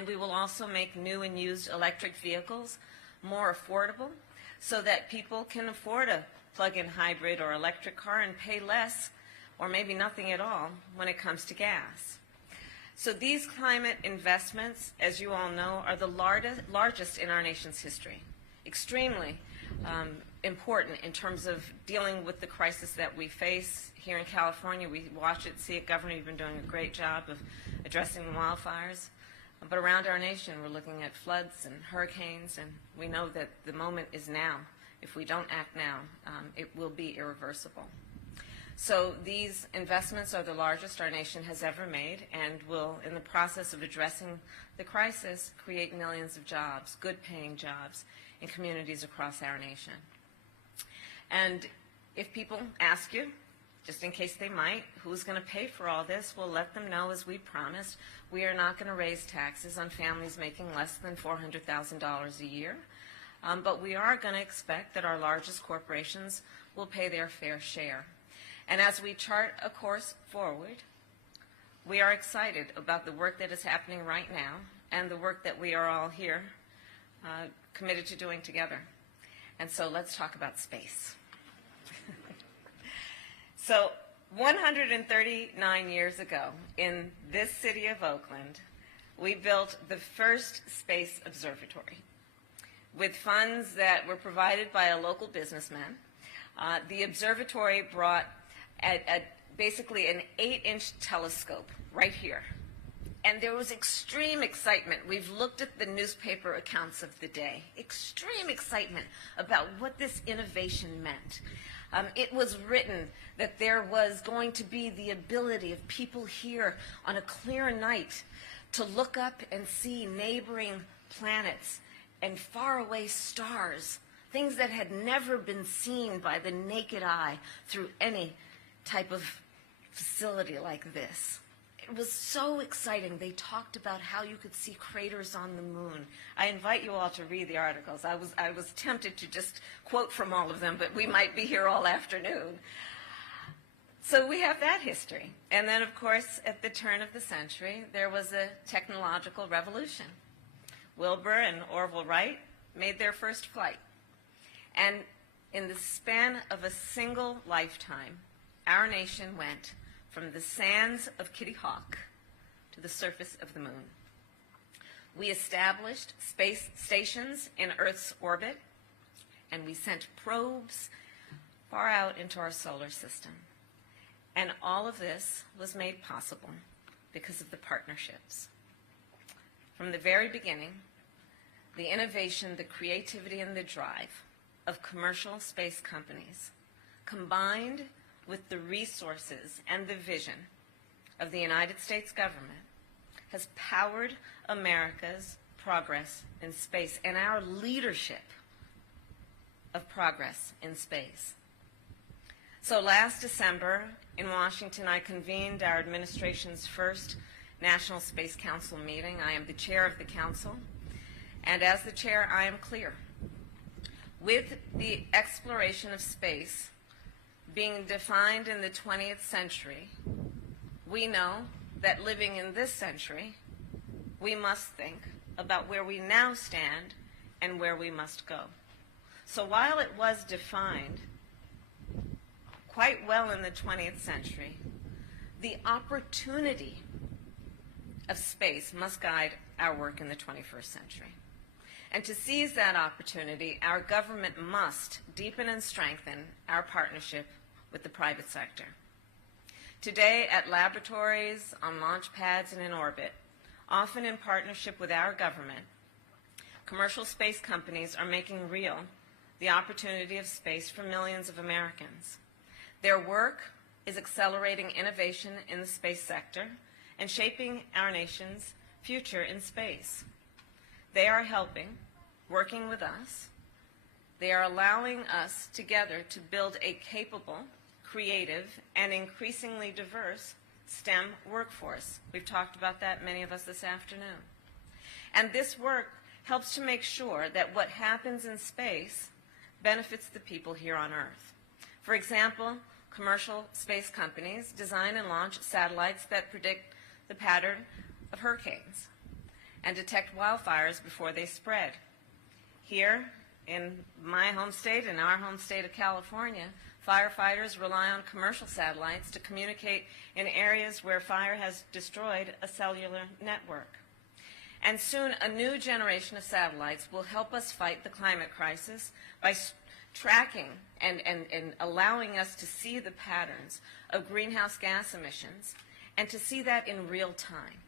And we will also make new and used electric vehicles more affordable so that people can afford a plug-in hybrid or electric car and pay less or maybe nothing at all when it comes to gas. So these climate investments, as you all know, are the largest in our nation's history, extremely important in terms of dealing with the crisis that we face. Here in California, we watch it, see it. Governor, you've been doing a great job of addressing the wildfires. But around our nation, we're looking at floods and hurricanes, and we know that the moment is now. If we don't act now, it will be irreversible. So these investments are the largest our nation has ever made and will, in the process of addressing the crisis, create millions of jobs, good-paying jobs, in communities across our nation. And if people ask you, just in case they might, who's going to pay for all this, we'll let them know, as we promised, we are not going to raise taxes on families making less than $400,000 a year. But we are going to expect that our largest corporations will pay their fair share. And as we chart a course forward, we are excited about the work that is happening right now and the work that we are all here committed to doing together. And so let's talk about space. So 139 years ago, in this city of Oakland, we built the first space observatory. With funds that were provided by a local businessman, the observatory brought basically an 8-inch telescope right here. And there was extreme excitement. We've looked at the newspaper accounts of the day. Extreme excitement about what this innovation meant. It was written that there was going to be the ability of people here on a clear night to look up and see neighboring planets and faraway stars, things that had never been seen by the naked eye through any type of facility like this. It was so exciting. They talked about how you could see craters on the moon. I invite you all to read the articles. I was tempted to just quote from all of them, but we might be here all afternoon. So we have that history. And then, of course, at the turn of the century, there was a technological revolution. Wilbur and Orville Wright made their first flight. And in the span of a single lifetime, our nation went from the sands of Kitty Hawk to the surface of the moon. We established space stations in Earth's orbit, and we sent probes far out into our solar system. And all of this was made possible because of the partnerships. From the very beginning, the innovation, the creativity, and the drive of commercial space companies, combined with the resources and the vision of the United States government, has powered America's progress in space and our leadership of progress in space. So last December in Washington, I convened our administration's first National Space Council meeting. I am the chair of the council, and as the chair, I am clear. With the exploration of space being defined in the 20th century, we know that living in this century, we must think about where we now stand and where we must go. So while it was defined quite well in the 20th century, the opportunity of space must guide our work in the 21st century. And to seize that opportunity, our government must deepen and strengthen our partnership with the private sector. Today, at laboratories, on launch pads, and in orbit, often in partnership with our government, commercial space companies are making real the opportunity of space for millions of Americans. Their work is accelerating innovation in the space sector and shaping our nation's future in space. They are helping, working with us. They are allowing us together to build a capable, creative, and increasingly diverse STEM workforce. We've talked about that, many of us, this afternoon. And this work helps to make sure that what happens in space benefits the people here on Earth. For example, commercial space companies design and launch satellites that predict the pattern of hurricanes. and detect wildfires before they spread. Here, in my home state, in our home state of California, firefighters rely on commercial satellites to communicate in areas where fire has destroyed a cellular network. And soon, a new generation of satellites will help us fight the climate crisis by tracking and allowing us to see the patterns of greenhouse gas emissions and to see that in real time.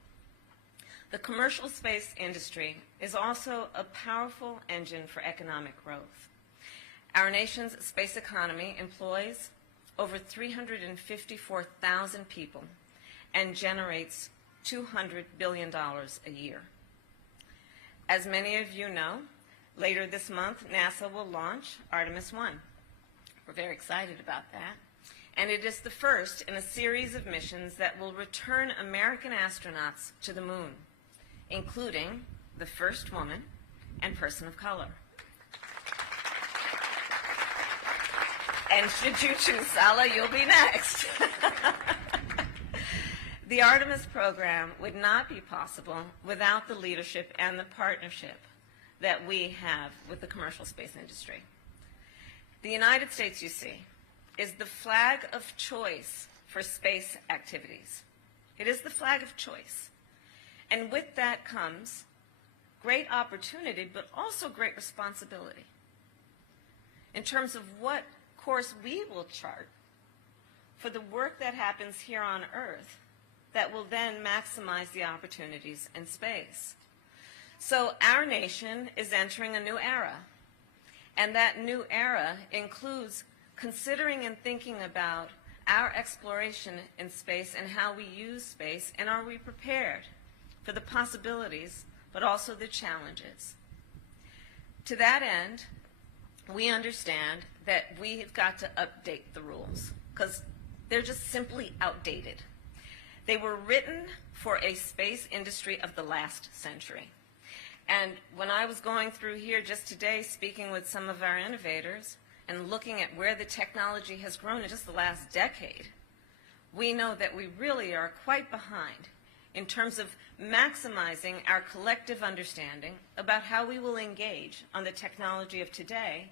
The commercial space industry is also a powerful engine for economic growth. Our nation's space economy employs over 354,000 people and generates $200 billion a year. As many of you know, later this month, NASA will launch Artemis 1. We're very excited about that. And it is the first in a series of missions that will return American astronauts to the moon, including the first woman and person of color. And should you choose Sala, you'll be next. The Artemis program would not be possible without the leadership and the partnership that we have with the commercial space industry. The United States, you see, is the flag of choice for space activities. It is the flag of choice. And with that comes great opportunity, but also great responsibility in terms of what course we will chart for the work that happens here on Earth that will then maximize the opportunities in space. So our nation is entering a new era, and that new era includes considering and thinking about our exploration in space and how we use space, and are we prepared for the possibilities, but also the challenges. To that end, we understand that we've got to update the rules because they're just simply outdated. They were written for a space industry of the last century. And when I was going through here just today, speaking with some of our innovators and looking at where the technology has grown in just the last decade, we know that we really are quite behind in terms of maximizing our collective understanding about how we will engage on the technology of today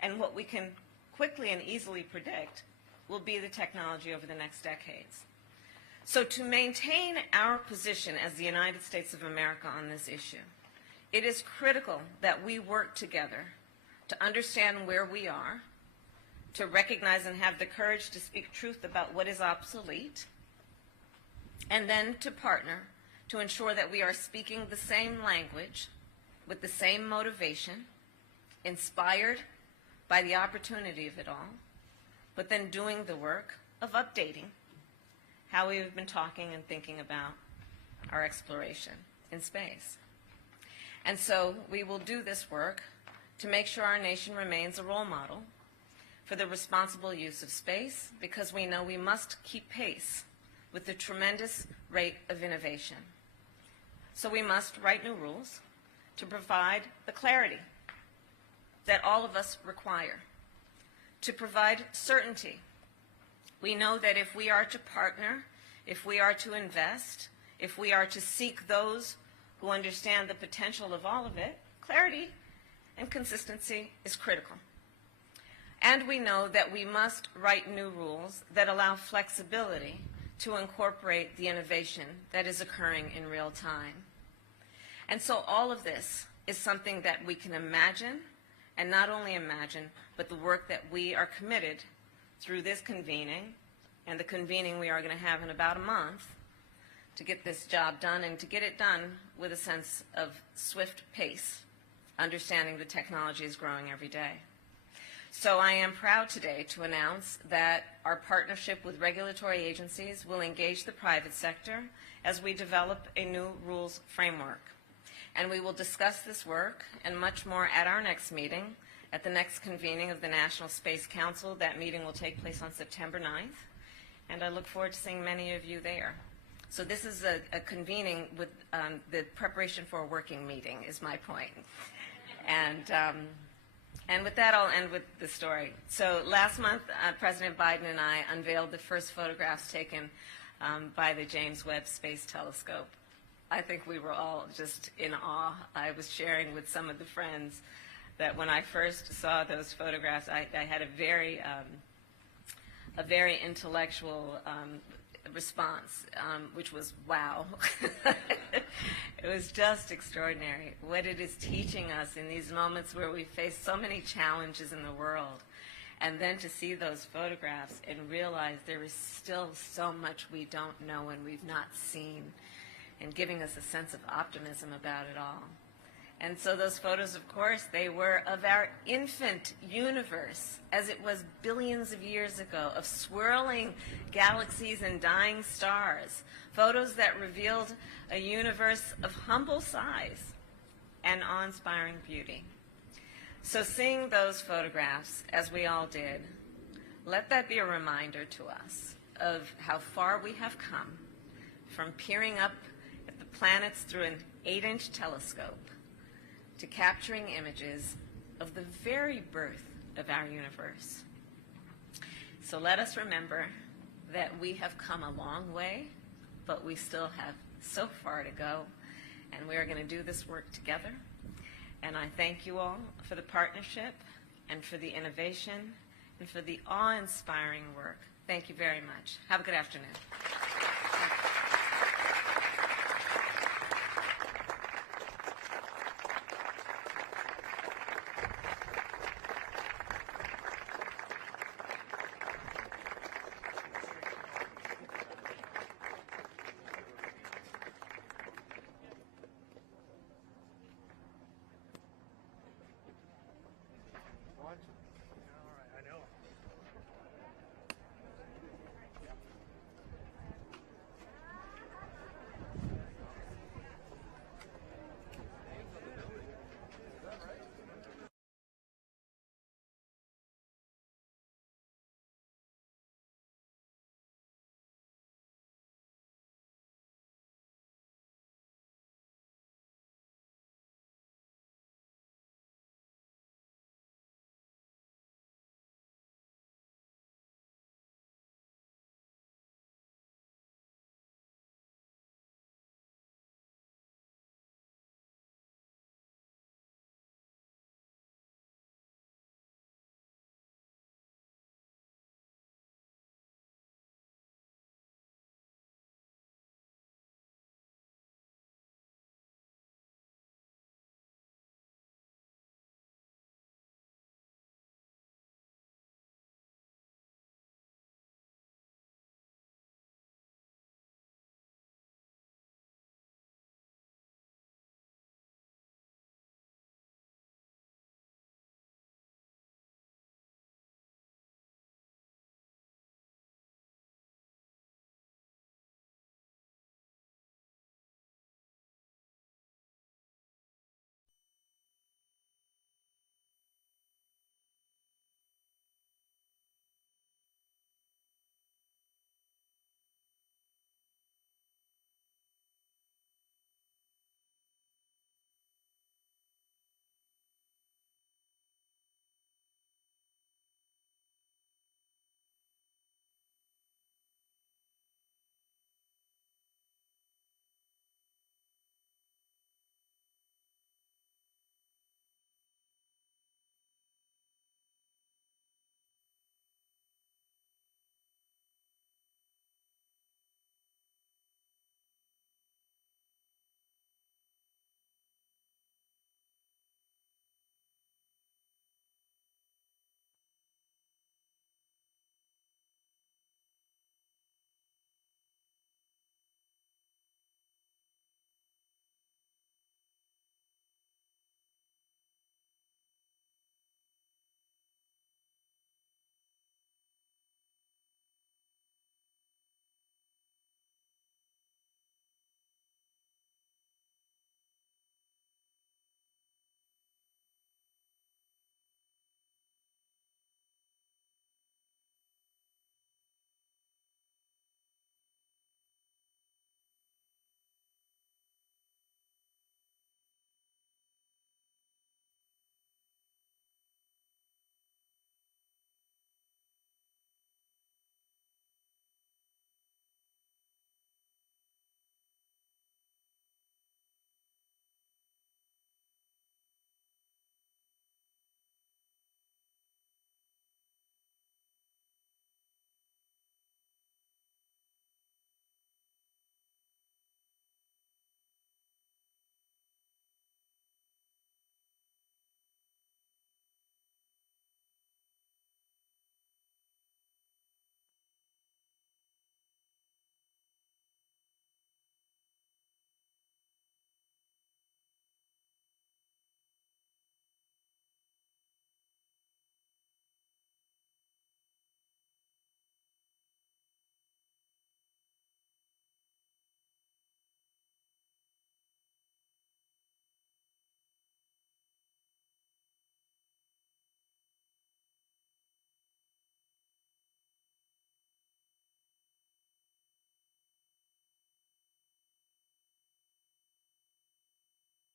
and what we can quickly and easily predict will be the technology over the next decades. So to maintain our position as the United States of America on this issue, it is critical that we work together to understand where we are, to recognize and have the courage to speak truth about what is obsolete, and then to partner to ensure that we are speaking the same language with the same motivation, inspired by the opportunity of it all, but then doing the work of updating how we have been talking and thinking about our exploration in space. And so we will do this work to make sure our nation remains a role model for the responsible use of space, because we know we must keep pace with the tremendous rate of innovation. So we must write new rules to provide the clarity that all of us require, to provide certainty. We know that if we are to partner, if we are to invest, if we are to seek those who understand the potential of all of it, clarity and consistency is critical. And we know that we must write new rules that allow flexibility to incorporate the innovation that is occurring in real time. And so all of this is something that we can imagine, and not only imagine, but the work that we are committed through this convening, and the convening we are going to have in about a month, to get this job done, and to get it done with a sense of swift pace, understanding the technology is growing every day. So I am proud today to announce that our partnership with regulatory agencies will engage the private sector as we develop a new rules framework. And we will discuss this work and much more at our next meeting, at the next convening of the National Space Council. That meeting will take place on September 9th, and I look forward to seeing many of you there. So this is a convening with the preparation for a working meeting, is my point. And with that, I'll end with the story. So last month, President Biden and I unveiled the first photographs taken by the James Webb Space Telescope. I think we were all just in awe. I was sharing with some of the friends that when I first saw those photographs, I had a very intellectual response, which was wow. It was just extraordinary what it is teaching us in these moments where we face so many challenges in the world. And then to see those photographs and realize there is still so much we don't know and we've not seen, and giving us a sense of optimism about it all. And so those photos, of course, they were of our infant universe as it was billions of years ago, of swirling galaxies and dying stars, photos that revealed a universe of humble size and awe-inspiring beauty. So seeing those photographs, as we all did, let that be a reminder to us of how far we have come from peering up at the planets through an 8-inch telescope to capturing images of the very birth of our universe. So let us remember that we have come a long way, but we still have so far to go, and we are going to do this work together. And I thank you all for the partnership and for the innovation and for the awe-inspiring work. Thank you very much. Have a good afternoon.